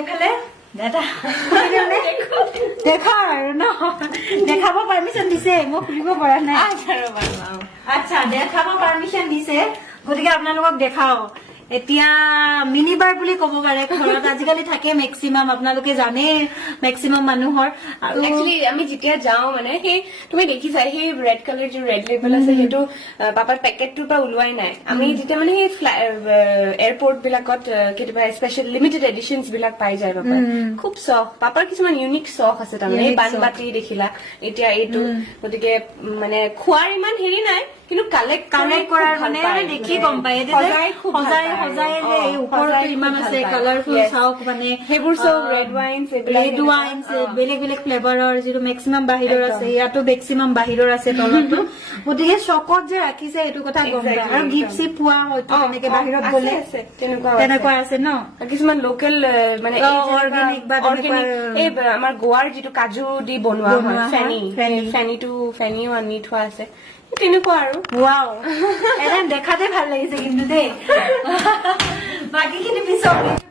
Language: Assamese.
এইফালে দাদা দেখা আৰু ন দেখাব পাৰমিশন দিছে মই খুলিব পৰা নাই আচ্ছা দেখাব পাৰমিশন দিছে গতিকে আপোনালোকক দেখাও এতিয়া মিনি বাৰ বুলি ক'ব পাৰে ঘৰত আজিকালি থাকে মেক্সিমাম আপোনালোকে জানে মেক্সিমাম মানুহৰ একচুয়ালি আমি যেতিয়া যাও মানে সেই তুমি দেখিছা সেই ৰেড কালাৰ যে ৰেড লেবেল আছে সেইটো পাপাৰ পেকেটটোৰ পৰা ওলোৱাই নাই আমি যেতিয়া মানে সেই এয়াৰপোৰ্ট বিলাকত কেতিয়াবা স্পেচিয়েল লিমিটেড এডিশনছ বিলাক পাই যায় পাপা খুব চখ পাপাৰ কিছুমান ইউনিক চখ আছে তাৰমানে এই বানবাতি দেখিলা এতিয়া এইটো গতিকে মানে খোৱাৰ ইমান হেৰি নাই কিন্তু কালেক্ট কৰাৰ মানে দেখি গম পায় সজাই সজাই যে এই ওপৰত ইমান আছে কালাৰফুল চাওক মানে সেইবোৰ চব ৰেড ৱাইনছ বেলেগ বেলেগ ফ্লেভাৰৰ যিটো মেক্সিমাম বাহিৰৰ আছে ইয়াতো মেক্সিমাম বাহিৰৰ আছে তলতো গতিকে চকত যে ৰাখিছে এইটো কথা গম পায় আৰু গিফ্ট চিপ পোৱা হয়তো এনেকে বাহিৰত গলে তেনেকুৱা আছে ন কিছুমান লোকেল মানে অৰ্গেনিক বা এই আমাৰ গোৱাৰ যিটো কাজু দি বনোৱা হয় ফেনিও আনি থোৱা আছে তেনেকুৱা আৰু ওয়াও এনে দেখাতে ভাল লাগিছে কিন্তু দেই বাকীখিনি পিছত